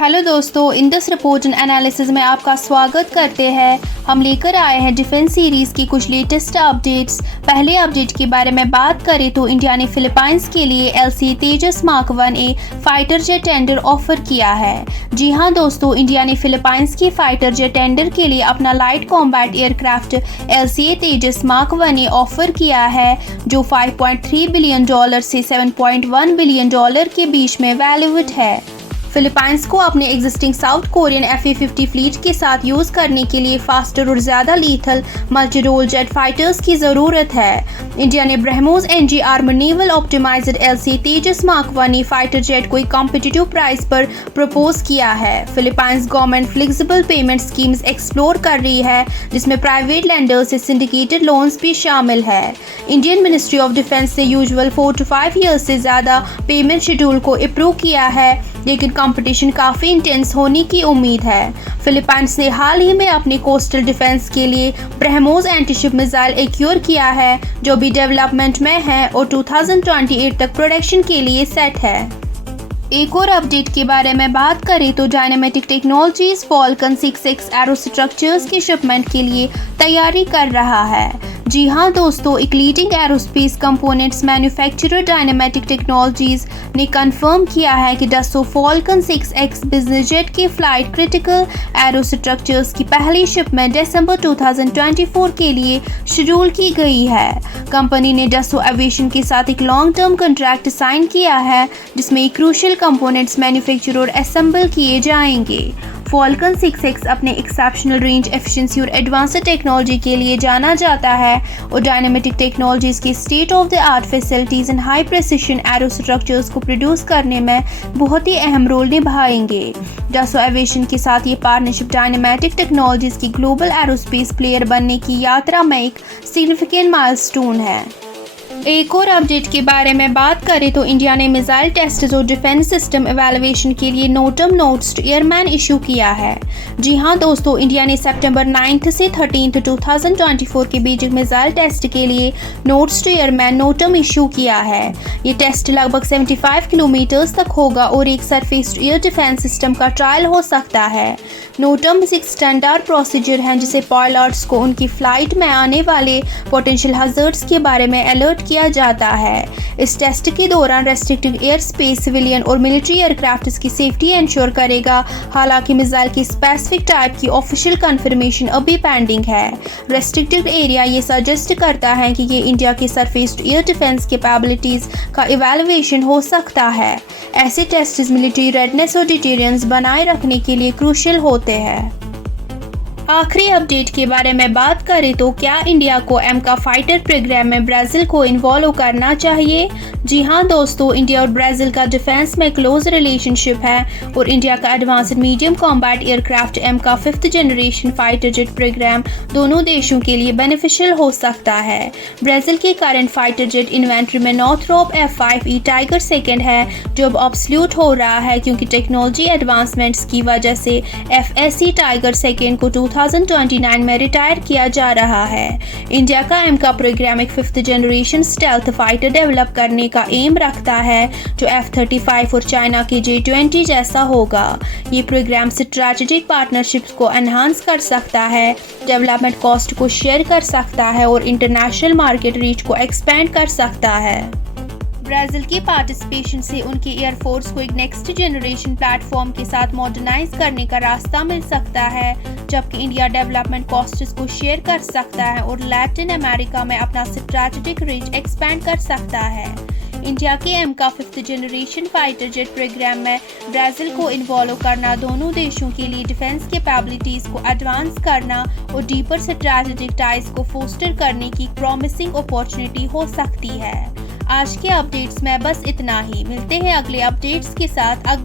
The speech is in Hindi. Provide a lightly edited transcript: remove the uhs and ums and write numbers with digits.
हेलो दोस्तों, इंडस रिपोर्ट एंड एनालिसिस में आपका स्वागत करते हैं। हम लेकर आए हैं डिफेंस सीरीज की कुछ लेटेस्ट अपडेट्स। पहले अपडेट के बारे में बात करें तो इंडिया ने फिलीपाइंस के लिए LCA Tejas mark 1A fighter jet tender offer किया है। जी हां दोस्तों, इंडिया ने फिलीपाइंस की फाइटर जेट टेंडर के लिए अपना light combat aircraft LCA Tejas mark 1A offer किया है, जो $5.3 बिलियन से $7.1 बिलियन के बीच में वैल्यूएट है। फिलीपाइंस को अपने existing south Korean FA-50 fleet के साथ यूज करने के लिए फास्टर और ज्यादा lethal multi role jet fighters की जरूरत है। इंडिया ने BrahMos NG armour naval optimised LCA Tejas mark 1A fighter jet को एक कॉम्पिटिटिव प्राइस पर प्रपोज किया है। Philippines government flexible payment schemes explore कर रही है, जिसमें प्राइवेट लेंडर से सिंडिकेटेड लोन्स भी शामिल है। इंडियन मिनिस्ट्री ऑफ डिफेंस ने यूजुअल 4 to 5 ईयर्स से ज्यादा पेमेंट शेड्यूल को अप्रूव किया है, लेकिन कंपटीशन काफी इंटेंस होने की उम्मीद है। फिलीपाइंस ने हाल ही में अपने कोस्टल डिफेंस के लिए ब्रह्मोस एंटीशिप मिसाइल एक्योर किया है, जो भी डेवलपमेंट में है और 2028 तक प्रोडक्शन के लिए सेट है। एक और अपडेट के बारे में बात करें तो Dynamatic Technologies Falcon 6X aero structures की शिपमेंट के लिए तैयारी कर रहा है। जी हां दोस्तों, एक leading aerospace components manufacturer Dynamatic Technologies ने कंफर्म किया है कि Dassault Falcon 6X business jet के फ्लाइट क्रिटिकल एरो स्ट्रक्चर्स की पहली शिपमेंट दिसंबर 2024 के लिए शेड्यूल की गई है। कंपनी ने डसो एविएशन के साथ एक लॉन्ग टर्म कॉन्ट्रैक्ट साइन किया है, जिसमें क्रूशियल कंपोनेंट्स मैन्युफैक्चर और असेंबल किए जाएंगे। फॉल्कन 6X अपने एक्सेप्शनल रेंज एफिशिएंसी और एडवांस्ड टेक्नोलॉजी के लिए जाना जाता है और डायनामेटिक टेक्नोलॉजीज की state of the art facilities and high precision arrow structures को प्रोड्यूस करने में बहुत ही अहम रोल निभाएंगे। डसो एविएशन के साथ ये पार्टनरशिप डायनामेटिक टेक्नोलॉजीज की ग्लोबल एरोस्पेस प्लेयर बनने की यात्रा में एक सिग्निफिकेंट माइलस्टोन है। एक और अपडेट के बारे में बात करें तो इंडिया ने मिसाइल टेस्ट और डिफेंस सिस्टम इवैल्यूएशन के लिए NOTAM notes to airman issue किया है। जी हां दोस्तों, इंडिया ने सितंबर 9 से 13 2024 के बीच मिसाइल टेस्ट के लिए notes to airman NOTAM issue किया है। ये टेस्ट लगभग 75 किलोमीटर तक होगा और एक surface to air defence system का ट्रायल हो सकता है। नोटम एक स्टैंडर्ड प्रोसीजर है जिसे पायलट्स को उनकी फ्लाइट में आने वाले पोटेंशियल हज़ार्ड्स के बारे में अलर्ट किया जाता है। इस टेस्ट के दौरान रेस्ट्रिक्टेड एयर स्पेस सिविलियन और मिलिट्री एयरक्राफ्ट की सेफ्टी इंश्योर करेगा। हालांकि मिसाइल की स्पेसिफिक टाइप की ऑफिशियल कंफर्मेशन अभी पेंडिंग है। रेस्ट्रिक्टेड एरिया ये सजेस्ट करता है कि ये इंडिया की surface to air defence capabilities का इवैल्यूएशन हो सकता है। ऐसे टेस्ट मिलिट्री रेडनेस और डिटेरेंस बनाए रखने के लिए क्रूशियल होते हैं। आखिरी अपडेट के बारे में बात करें तो क्या इंडिया को एमका फाइटर प्रोग्राम में ब्राज़ील को इन्वॉल्व करना चाहिए? जी हां दोस्तों, इंडिया और ब्राज़ील का डिफेंस में क्लोज रिलेशनशिप है और इंडिया का advanced medium combat aircraft AMCA 5th generation fighter jet programme दोनों देशों के लिए बेनिफिशियल हो सकता है। ब्राज़ील के करंट फाइटर जेट इन्वेंट्री में नॉर्थरोप F5E टाइगर सेकेंड है, जो अब ऑब्सोल्यूट हो रहा है क्योंकि टेक्नोलॉजी एडवांसमेंट्स की वजह से FSC टाइगर सेकेंड को 2029 में रिटायर किया जा रहा है। इंडिया का एमका प्रोग्राम एक 5th generation stealth fighter develop करने का एम रखता है, जो F-35 और चाइना के J-20 जैसा होगा। ये प्रोग्राम स्ट्रैटेजिक पार्टनरशिप्स को एनहांस कर सकता है, डेवलपमेंट कॉस्ट को शेयर कर सकता है और इंटरनेशनल मार्केट रीच को एक्सपेंड कर सकता है। ब्राज़ील की पार्टिसिपेशन से उनकी एयरफोर्स को एक नेक्स्ट जनरेशन प्लेटफॉर्म के साथ मॉडर्नाइज करने का रास्ता मिल सकता है, जबकि इंडिया डेवलपमेंट कॉस्ट्स को शेयर कर सकता है और लैटिन अमेरिका में अपना स्ट्रैटेजिक रीच एक्सपेंड कर सकता है। इंडिया के AMCA 5th generation fighter jet programme में ब्राज़ील को इन्वॉल्व करना दोनों देशों के लिए डिफेंस कैपेबिलिटीज को एडवांस करना और डीपर स्ट्रैटेजिक टाइज को फोस्टर करने की प्रॉमिसिंग अपॉर्चुनिटी हो सकती है। आज के अपडेट्स में बस इतना ही। मिलते हैं अगले अपडेट्स के साथ।